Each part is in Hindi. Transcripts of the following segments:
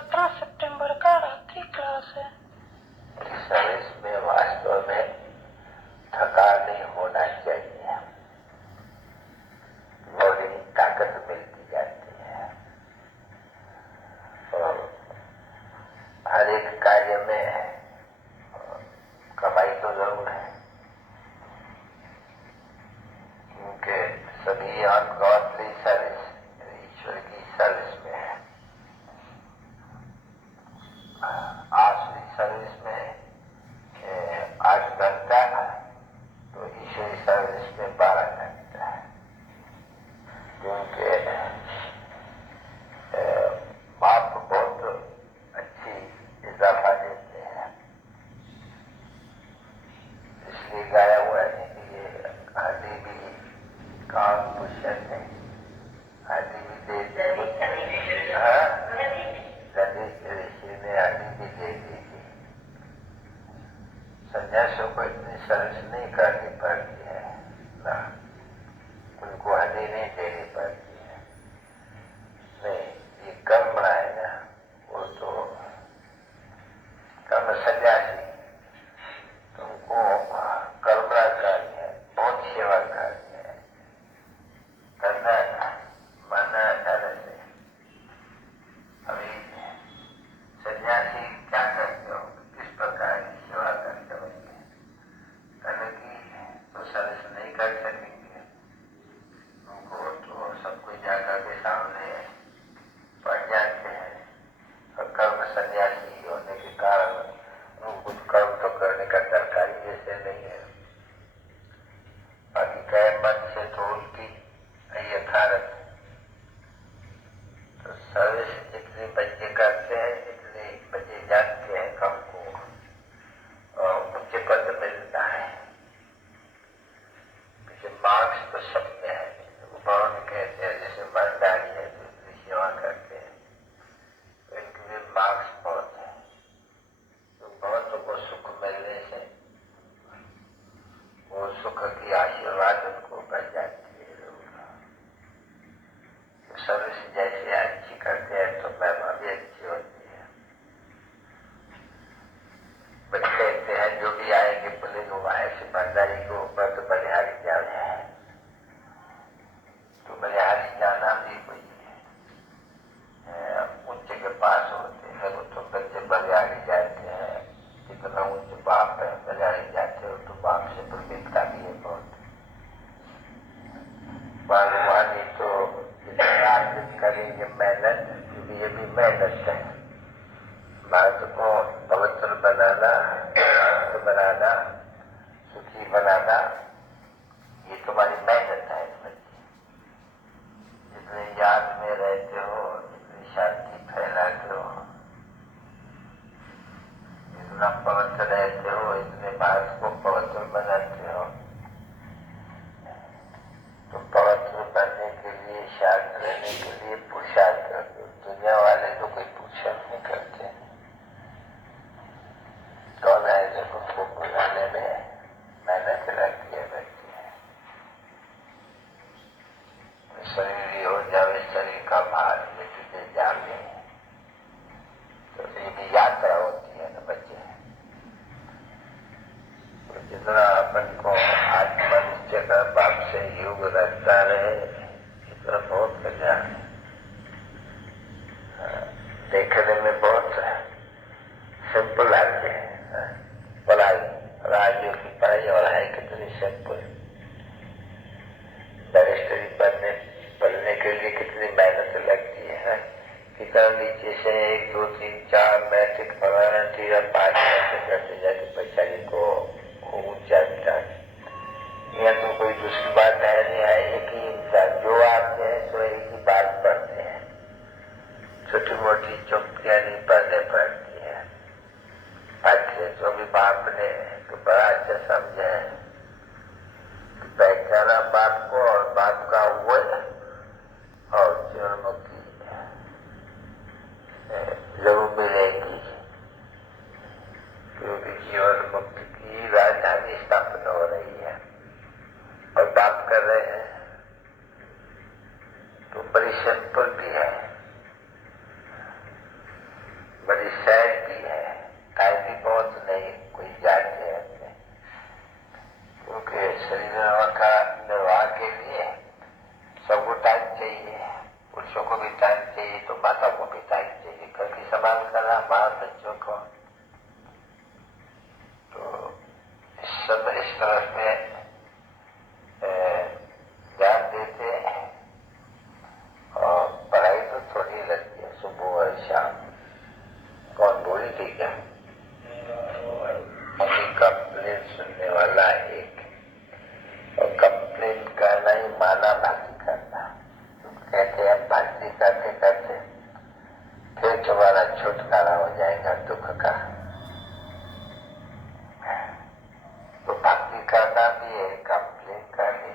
17 सितंबर का रात्रि क्लास है। सर्विस में वास्तव में थकान नहीं होना चाहिए, बॉडी की ताकत मिलती जाती है और हर एक कार्य में कमाई तो जरूर है, क्योंकि सभी अनगॉडली सर्विस ईश्वर की सर्विस में है। आसुरी सर्विस में 8 घंटा, तो ईश्वरी सर्विस में 12 घंटा है, क्योंकि बाप बहुत अच्छी इजाफा देते हैं। इसलिए गाया हुआ है कि ये हड्डी भी काम पुष्ट है, हड्डी भी देती ऋषि ने हड्डी भी दे दी थी। संन्यासियों को इतनी सर्विस नहीं करनी पड़ती है ना, उनको हड्डी नहीं देनी पड़ती है। नहीं, ये कर्म है ना, वो तो कर्म सन्यासी तुमको कर्मरा कार्य है, बहुत सेवा कार्य है, करना मानना धर्म से। अभी सन्यासी क्या करते हो, किस प्रकार की सेवा करते हो, करने की तो सर्विस नहीं कर सकेंगे, उनको तो सब कुछ जाकर के सामने पड़ जाते हैं। और कर्म सन्यासी होने के कारण उनको कुछ कर्म तो करने का तरकारी जैसे नहीं है। बाकी कहे मन से तो उल्टी यथार्थ। तो सर्विस जितने बच्चे करते हैं, जितने बच्चे जानते हैं कम को उच्च पद मिलता है। मार्क्स तो सब में है, भवन कहते हैं, जैसे मर्दानी है जो इतनी सेवा करते हैं, तो इनके लिए मार्क्स बहुत है। तो बहुतों को सुख मिलने से वो सुख की आशीर्वाद उनको बच जाती है। तो सर्विस जैसे अच्छी करते हैं तो महिमा भी अच्छी होती है। बच्चे कहते हैं जो भी आएंगे पुलिस हुआ ऐसे बंदारी के ऊपर तो बलिहारी जाना है, तो बलिहारी जाना भी कोई उच्च के पास होते हैं, वो तो बच्चे बलिहारी जाते हैं। जितना उच्च बाप है बलिहारी जाते हो तो बाप से प्रमितता भी है बहुत। बागवानी तो जितना आदमी करेंगे मेहनत, क्योंकि ये भी मेहनत है। भारत को पवित्र बनाना, शांत बनाना, सुखी बनाना, ये तुम्हारी मेहनत है। जितने याद में रहते हो, जितनी शांति फैलाते हो, जितना पवित्र रहते हो, इतने भारत को पवित्र बनाते हो। तो पवित्र बनने के लिए, शांत रहने के लिए पुरुषार्थ करते हो। दुनिया वाले तो कोई पुरुषार्थ नहीं करते। कौन है जब उनको बुलाने में मेहनत लगती है बच्चे। शरीर हो जावे, शरीर का भार मिटते जावे, तो ये भी यात्रा होती है ना बच्चे। तो जितना अपन को आज मनुष्य का बाप से युग रखता रहे, इतना बहुत कल्याण है। देखने में बहुत सिंपल आते हैं पढ़ाई, राज्यों की पढ़ाई और है कितनी सिंपल। बैरिस्टरी पढ़ने के लिए कितनी मेहनत लगती है। कितना नीचे से 1, 2, 3, 4 मैट्रिक पढ़ाना चाहिए, 5 मैट्रिक करते जाके बेचारी को ऊंचा मिला। यह तो कोई दूसरी बात है नहीं है। एक ही इंसान जो आते हैं सो एक ही बात पढ़ते हैं, छोटी मोटी चौकियां नहीं पढ़ने पड़ती है। अच्छे जो भी बाप ने तो बड़ा अच्छा समझा है, पहचाना बाप को और बाप का वो और जीवन मुक्ति जरूर मिलेगी, क्योंकि जीवन मुक्ति की राजधानी स्थापित हो रही है और बाप कर रहे हैं। तो बड़ी सिंपल भी है। सहज भी है, कायदी बहुत नहीं कोई जाते हैं, क्योंकि शरीर का निर्वाह के लिए सबको टाइम चाहिए, पुरुषों को भी टाइम चाहिए तो माता को भी टाइम चाहिए, घर की संभाल करना, बाल बच्चों को, तो सब इस तरफ में ध्यान देते हैं। और पढ़ाई तो थोड़ी लगती है, सुबह और शाम। कौन बोली थी क्या? अभी कंप्लेन सुनने वाला एक, और कंप्लेन करना ही माना भक्ति करना। कहते हैं भक्ति करते करते फिर तुम्हारा छुटकारा हो जाएगा दुख का। तो भक्ति करना भी है, कंप्लेन करनी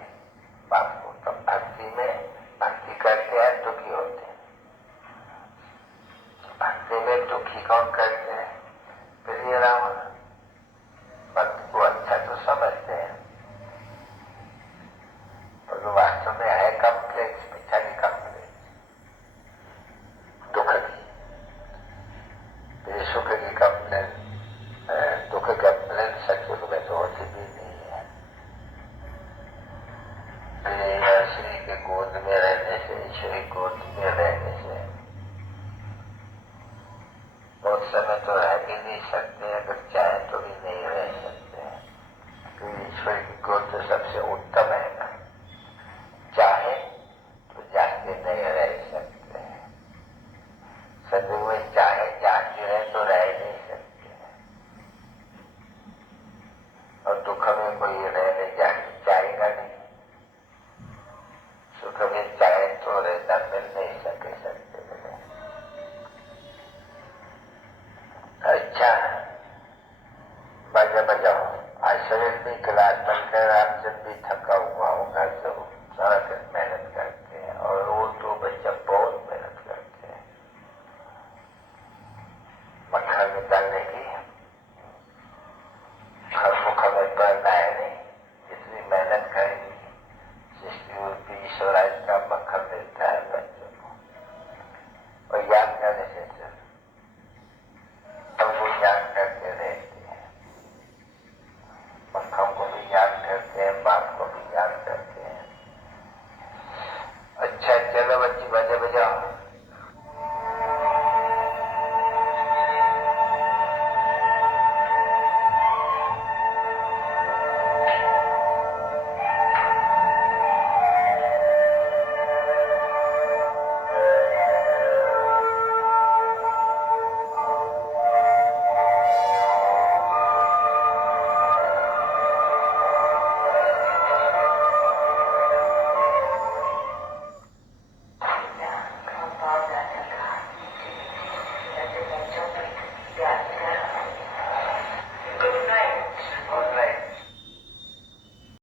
बाप को। तो भक्ति में भक्ति करते हैं दुखी होते हैं, भक्ति में दुखी कौन करते हैं? प्रिय रावण। भक्त को अच्छा तो समझते हैं, पर वास्तव में है कम्प्लेक्स, पिछाड़ी कम्प्लेक्स दुख की। ये सुख की कम्प्लेन, दुख की कम्प्लेन सचमुच में तो होती भी नहीं है। श्री के गोद में रहने से, ईश्वरी गोद में रहने से बहुत समय तो रह भी नहीं सकते, अगर चाहे तो भी नहीं रह सकते, क्योंकि ईश्वर की गोद तो सबसे उत्तम है ना। चाहे तो जाके नहीं रह सकते, सदगुरु में चाहे जाके रहे तो रह नहीं सकते, और दुख में कोई रहने जाके चाहेगा नहीं, सुख में चाहे तो रहता मिल नहीं सके सकते। अच्छा मजा बजाओ। आज शरीर भी क्लास बनकर रामचंद्र भी थका हुआ होगा, सब सारा दिन मेहनत करते हैं, और वो तो बच्चा बहुत मेहनत करते हैं मक्खन निकालने की।